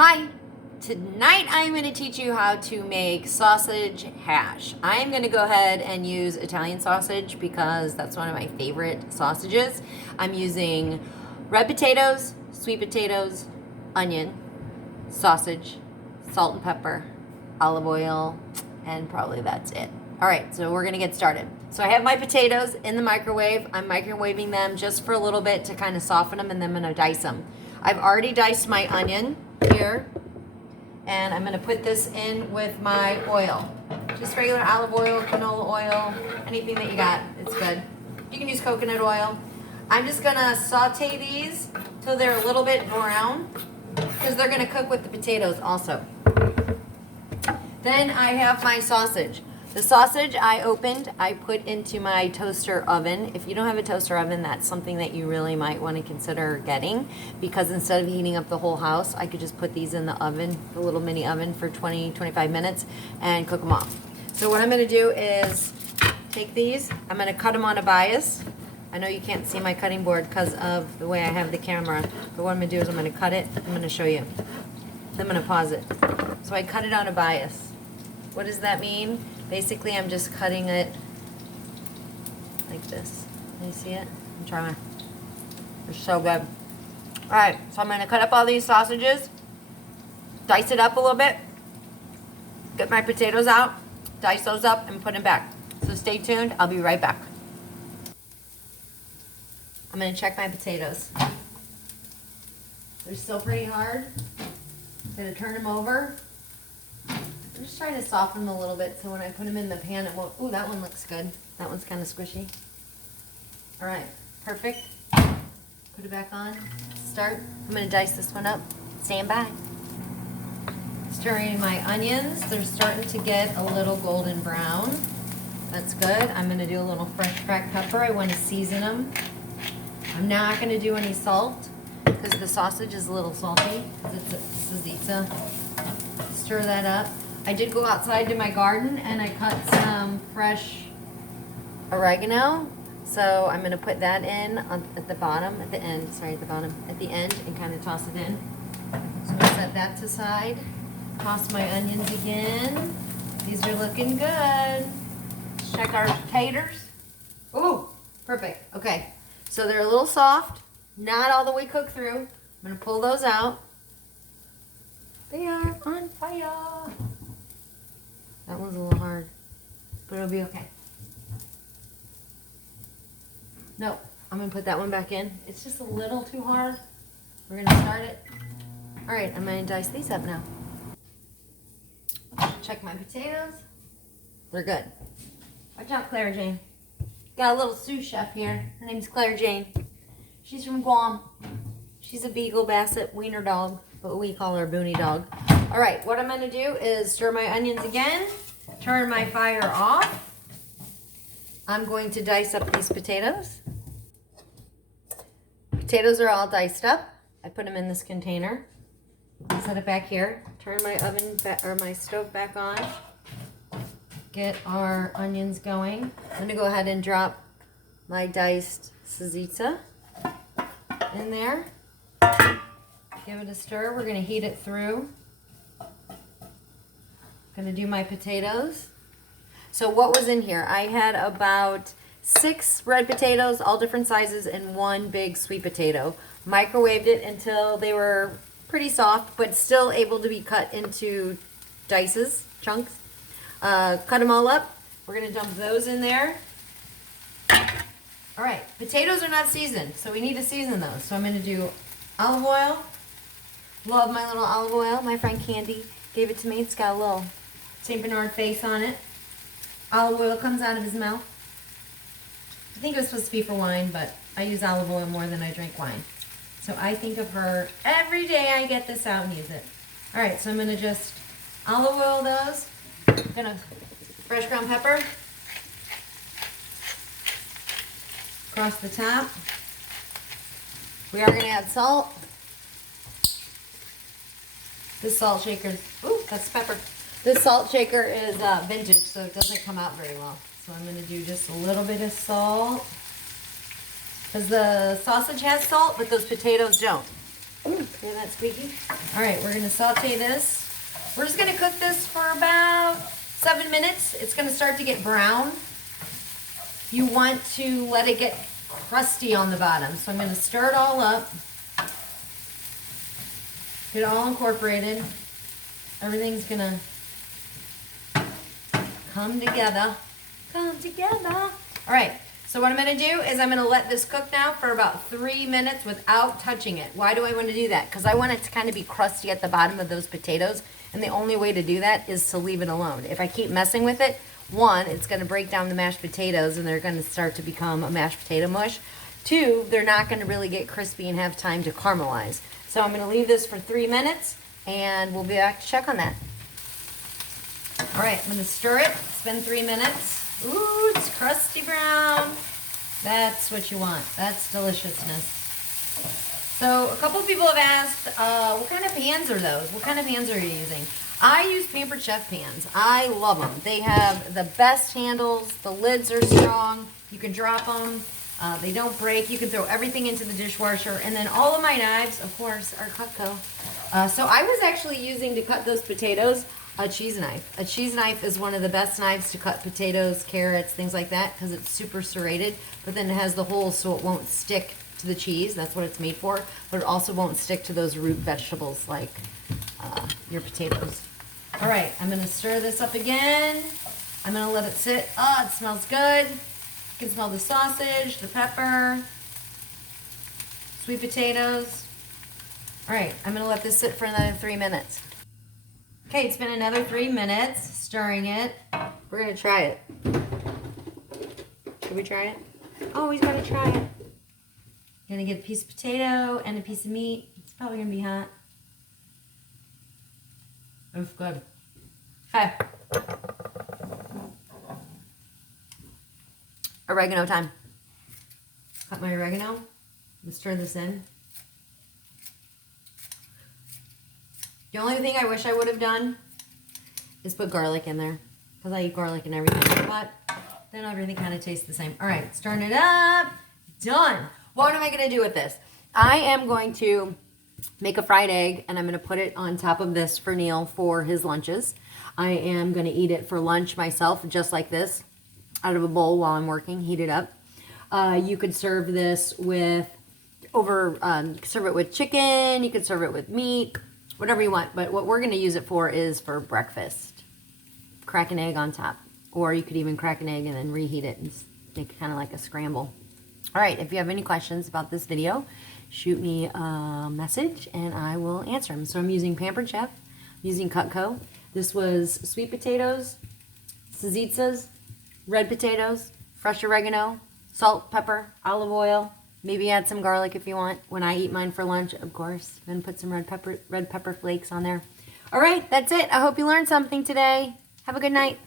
Hi, tonight I'm going to teach you how to make sausage hash. I'm going to go ahead and use Italian sausage because that's one of my favorite sausages. I'm using red potatoes, sweet potatoes, onion, sausage, salt and pepper, olive oil, and probably that's it. All right, so we're going to get started. So I have my potatoes in the microwave. I'm microwaving them just for a little bit to kind of soften them, and then I'm going to dice them. I've already diced my onion here, and I'm going to put this in with my oil. Just regular olive oil, canola oil, anything that you got, it's good. You can use coconut oil. I'm just going to saute these till they're a little bit brown because they're going to cook with the potatoes also. Then I have my sausage. The sausage I opened, I put into my toaster oven. If you don't have a toaster oven, that's something that you really might want to consider getting, because instead of heating up the whole house, I could just put these in the oven, the little mini oven, for 20-25 minutes and cook them off. So what I'm going to do is take these, I'm going to cut them on a bias. I know you can't see my cutting board because of the way I have the camera, but what I'm going to do is I'm going to cut it, I'm going to show you. I'm going to pause it. So I cut it on a bias. What does that mean? Basically, I'm just cutting it like this. Can you see it? I'm trying. They're so good. All right, so I'm going to cut up all these sausages, dice it up a little bit, get my potatoes out, dice those up, and put them back. So stay tuned. I'll be right back. I'm going to check my potatoes. They're still pretty hard. I'm going to turn them over. I'm just trying to soften them a little bit so when I put them in the pan it won't. Ooh, that one looks good. That one's kind of squishy. All right, perfect. Put it back on. Start. I'm going to dice this one up. Stand by. Stirring my onions. They're starting to get a little golden brown. That's good. I'm going to do a little fresh cracked pepper. I want to season them. I'm not going to do any salt because the sausage is a little salty. It's a salsiccia. Stir that up. I did go outside to my garden and I cut some fresh oregano. So I'm going to put that in at the bottom, at the end, at the end, and kind of toss it in. So I'm going to set that to side. Toss my onions again. These are looking good. Let's check our taters. Ooh, perfect. Okay, so they're a little soft, not all the way cooked through. I'm going to pull those out. They are on fire. That one's a little hard, but it'll be okay. No, I'm going to put that one back in. It's just a little too hard. We're going to start it. All right, I'm going to dice these up now. Check my potatoes. They're good. Watch out, Claire Jane. Got a little sous chef here. Her name's Claire Jane. She's from Guam. She's a Beagle Basset wiener dog, but we call her Boonie dog. All right, what I'm going to do is stir my onions again, turn my fire off. I'm going to dice up these potatoes. Potatoes are all diced up. I put them in this container. Set it back here. Turn my oven or my stove back on. Get our onions going. I'm going to go ahead and drop my diced salsiccia in there. Give it a stir. We're going to heat it through. Going to do my potatoes. So what was in here? I had about 6 red potatoes, all different sizes, and 1 big sweet potato. Microwaved it until they were pretty soft, but still able to be cut into dices, chunks. Cut them all up. We're going to dump those in there. All right, potatoes are not seasoned, so we need to season those. So I'm going to do olive oil. Love my little olive oil. My friend Candy gave it to me. It's got a little St. Bernard face on it. Olive oil comes out of his mouth. I think it was supposed to be for wine, but I use olive oil more than I drink wine. So I think of her every day. I get this out and use it. All right, so I'm going to just olive oil those. Gonna fresh ground pepper. Across the top. We are going to add salt. This salt shaker, ooh, that's pepper. This salt shaker is vintage, so it doesn't come out very well. So I'm going to do just a little bit of salt. Because the sausage has salt, but those potatoes don't. Hear that squeaky? All right, we're gonna saute this. We're just gonna cook this for about 7 minutes. It's gonna start to get brown. You want to let it get crusty on the bottom. So I'm gonna stir it all up. Get it all incorporated. Everything's gonna come together. Come together. All right, so what I'm gonna do is I'm gonna let this cook now for about 3 minutes without touching it. Why do I wanna do that? Because I want it to kind of be crusty at the bottom of those potatoes, and the only way to do that is to leave it alone. If I keep messing with it, one, it's gonna break down the mashed potatoes and they're gonna start to become a mashed potato mush. Two, they're not gonna really get crispy and have time to caramelize. So I'm gonna leave this for 3 minutes and we'll be back to check on that. All right, I'm gonna stir it. It's been 3 minutes. Ooh, it's crusty brown. That's what you want. That's deliciousness. So a couple people have asked, what kind of pans are those? What kind of pans are you using? I use Pampered Chef pans. I love them. They have the best handles. The lids are strong. You can drop them. They don't break. You can throw everything into the dishwasher. And then all of my knives, of course, are Cutco. So I was actually using to cut those potatoes a cheese knife. A cheese knife is one of the best knives to cut potatoes, carrots, things like that, because it's super serrated, but then it has the holes so it won't stick to the cheese. That's what it's made for. But it also won't stick to those root vegetables like your potatoes. All right, I'm gonna stir this up again. I'm gonna let it sit. Oh, it smells good. You can smell the sausage, the pepper, sweet potatoes. All right, I'm gonna let this sit for another 3 minutes. Okay, it's been another 3 minutes, stirring it. We're gonna try it. Should we try it? Oh, he's gonna try it. Gonna get a piece of potato and a piece of meat. It's probably gonna be hot. It's good. Okay. Oregano time. Cut my oregano. Let's stir this in. The only thing I wish I would have done is put garlic in there, because I eat garlic and everything, but then everything kind of tastes the same. All right, stirring it up. Done. What am I going to do with this? I am going to make a fried egg, and I'm going to put it on top of this for Neil for his lunches. I am going to eat it for lunch myself, just like this, out of a bowl while I'm working, heat it up. You could serve this with, serve it with chicken, you could serve it with meat, whatever you want. But what we're going to use it for is for breakfast. Crack an egg on top. Or you could even crack an egg and then reheat it and make it kind of like a scramble. All right, if you have any questions about this video, shoot me a message and I will answer them. So I'm using Pampered Chef, I'm using Cutco. This was sweet potatoes, salsicas, red potatoes, fresh oregano, salt, pepper, olive oil. Maybe add some garlic if you want. When I eat mine for lunch, of course. Then put some red pepper flakes on there. All right, that's it. I hope you learned something today. Have a good night.